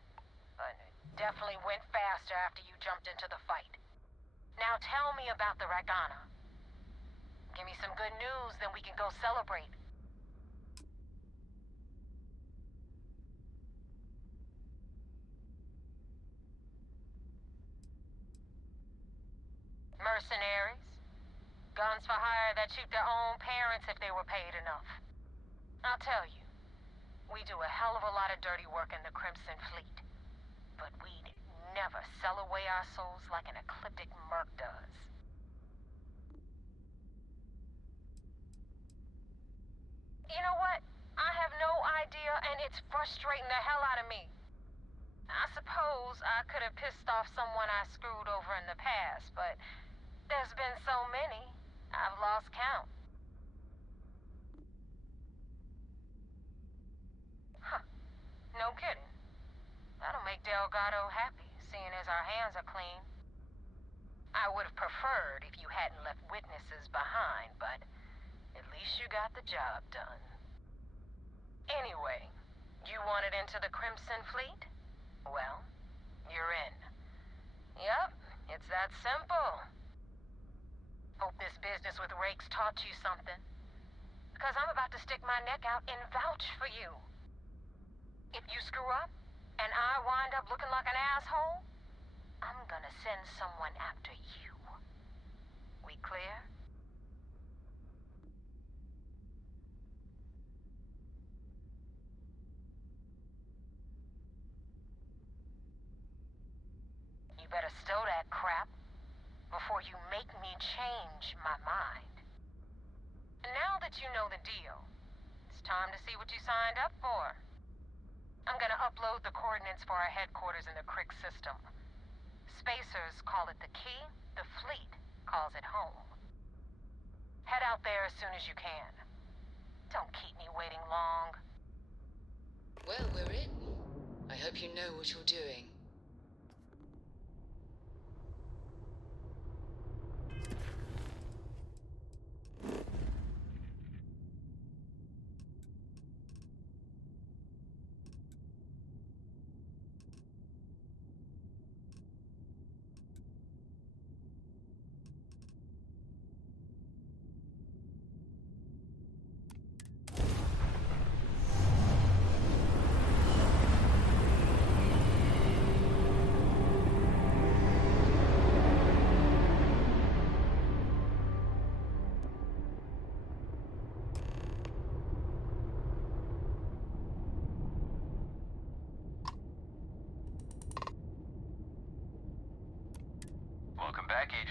but it definitely went faster after you jumped into the fight. Now tell me about the Ragana. Give me some good news, then we can go celebrate. Mercenaries? Guns for hire that shoot their own parents if they were paid enough. I'll tell you, we do a hell of a lot of dirty work in the Crimson Fleet, but we'd never sell away our souls like an ecliptic merc does. You know what? I have no idea, and it's frustrating the hell out of me. I suppose I could have pissed off someone I screwed over in the past, but there's been so many, I've lost count. Huh. No kidding. That'll make Delgado happy, seeing as our hands are clean. I would have preferred if you hadn't left witnesses behind, but at least you got the job done. Anyway, you wanted into the Crimson Fleet? Well, you're in. Yup, it's that simple. Hope this business with Rakes taught you something. Because I'm about to stick my neck out and vouch for you. If you screw up, and I wind up looking like an asshole, I'm gonna send someone after you. We clear? You better stow that crap before you make me change my mind. Now that you know the deal, it's time to see what you signed up for. I'm gonna upload the coordinates for our headquarters in the Crick system. Spacers call it the key, the fleet calls it home. Head out there as soon as you can. Don't keep me waiting long. Well, we're in. I hope you know what you're doing.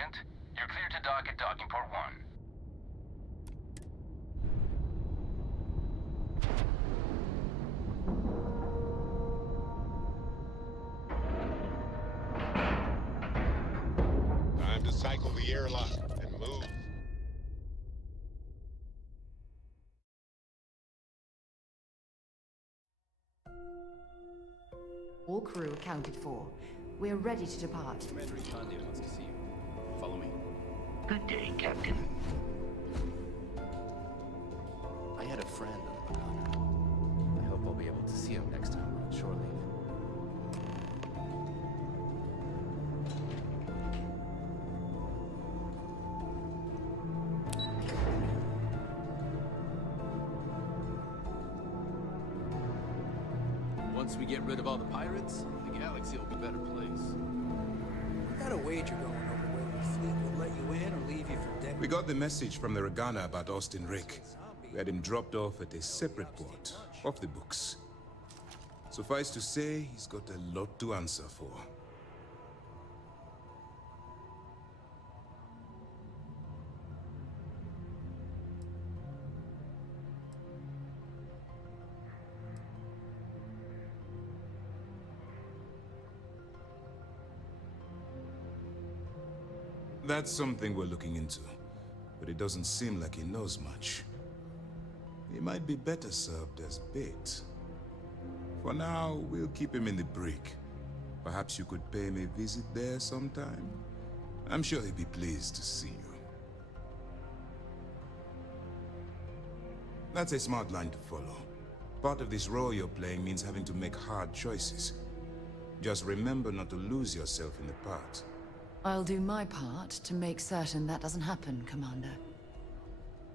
Agent. You're clear to dock at docking port 1. Time to cycle the airlock and move. All crew accounted for. We're ready to depart. Commander Conde wants to see you. Follow me. Good day, Captain. I had a friend on the Wakanda. I hope I'll be able to see him next time we're on shore leave. Once we get rid of all the pirates, the galaxy will be a better place. I got a wager going over whether the fleet would let you in or leave you for dead. We got the message from the Regana about Austin Rick. We had him dropped off at a separate port, off the books. Suffice to say, he's got a lot to answer for. That's something we're looking into, but it doesn't seem like he knows much. He might be better served as bait. For now, we'll keep him in the brig. Perhaps you could pay him a visit there sometime? I'm sure he'd be pleased to see you. That's a smart line to follow. Part of this role you're playing means having to make hard choices. Just remember not to lose yourself in the part. I'll do my part to make certain that doesn't happen, Commander.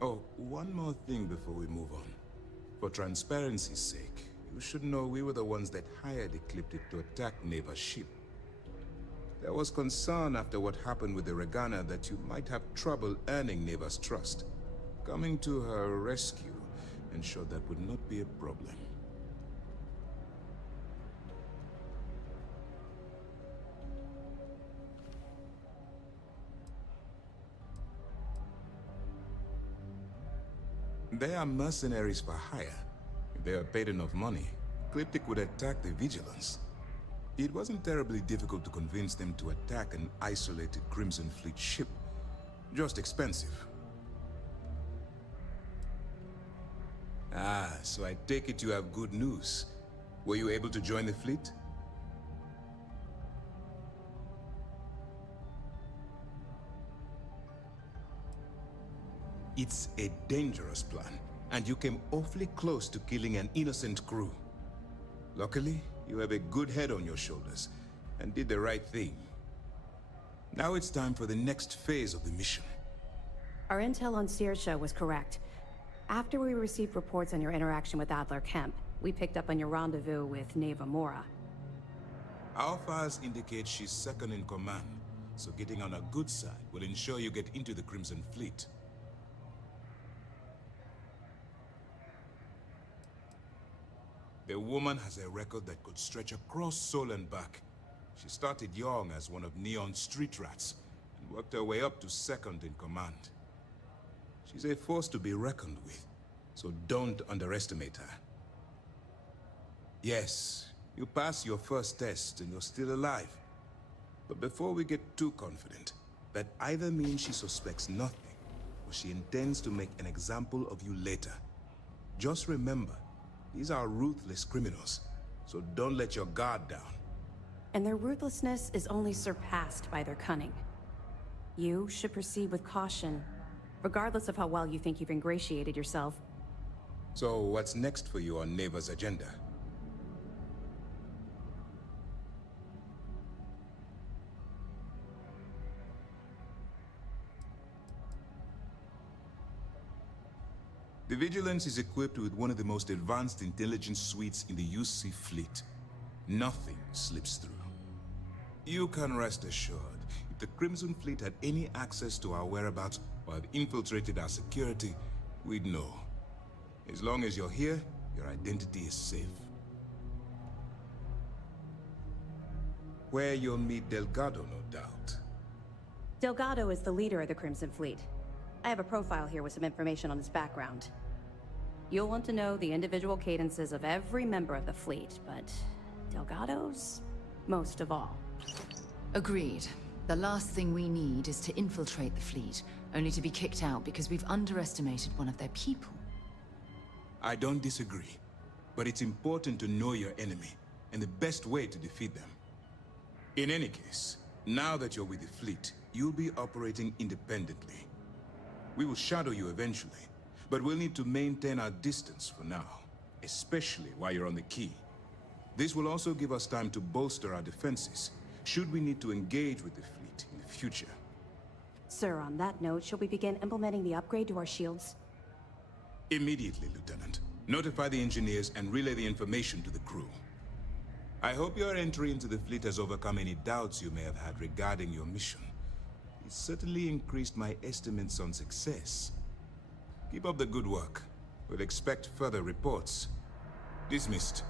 Oh, one more thing before we move on. For transparency's sake, you should know we were the ones that hired Ecliptic to attack Neva's ship. There was concern after what happened with the Regana that you might have trouble earning Neva's trust. Coming to her rescue ensured that would not be a problem. They are mercenaries for hire. If they are paid enough money, Ecliptic would attack the Vigilance. It wasn't terribly difficult to convince them to attack an isolated Crimson Fleet ship. Just expensive. Ah, so I take it you have good news. Were you able to join the fleet? It's a dangerous plan, and you came awfully close to killing an innocent crew. Luckily, you have a good head on your shoulders, and did the right thing. Now it's time for the next phase of the mission. Our intel on Saoirse was correct. After we received reports on your interaction with Adler Kemp, we picked up on your rendezvous with Neva Mora. Our files indicate she's second in command, so getting on her good side will ensure you get into the Crimson Fleet. The woman has a record that could stretch across Sol and back. She started young as one of Neon's street rats, and worked her way up to second in command. She's a force to be reckoned with, so don't underestimate her. Yes, you passed your first test and you're still alive. But before we get too confident, that either means she suspects nothing, or she intends to make an example of you later. Just remember, these are ruthless criminals, so don't let your guard down. And their ruthlessness is only surpassed by their cunning. You should proceed with caution, regardless of how well you think you've ingratiated yourself. So what's next for you on Neva's agenda? The Vigilance is equipped with one of the most advanced intelligence suites in the UC fleet. Nothing slips through. You can rest assured, if the Crimson Fleet had any access to our whereabouts or had infiltrated our security, we'd know. As long as you're here, your identity is safe. Where you'll meet Delgado, no doubt. Delgado is the leader of the Crimson Fleet. I have a profile here with some information on his background. You'll want to know the individual cadences of every member of the fleet, but Delgado's most of all. Agreed. The last thing we need is to infiltrate the fleet, only to be kicked out because we've underestimated one of their people. I don't disagree, but it's important to know your enemy and the best way to defeat them. In any case, now that you're with the fleet, you'll be operating independently. We will shadow you eventually, but we'll need to maintain our distance for now, especially while you're on the key. This will also give us time to bolster our defenses, should we need to engage with the fleet in the future. Sir, on that note, shall we begin implementing the upgrade to our shields? Immediately, Lieutenant. Notify the engineers and relay the information to the crew. I hope your entry into the fleet has overcome any doubts you may have had regarding your mission. It certainly increased my estimates on success. Keep up the good work. We'll expect further reports. Dismissed.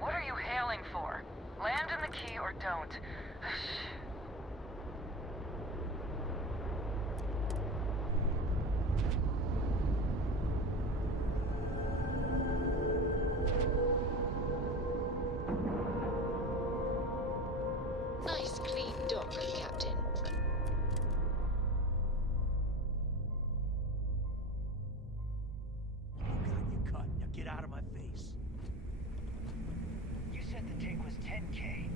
What are you hailing for? Land in the key or don't. Nice clean dock, Captain. You cut. Now get out of my face. You said the take was 10K.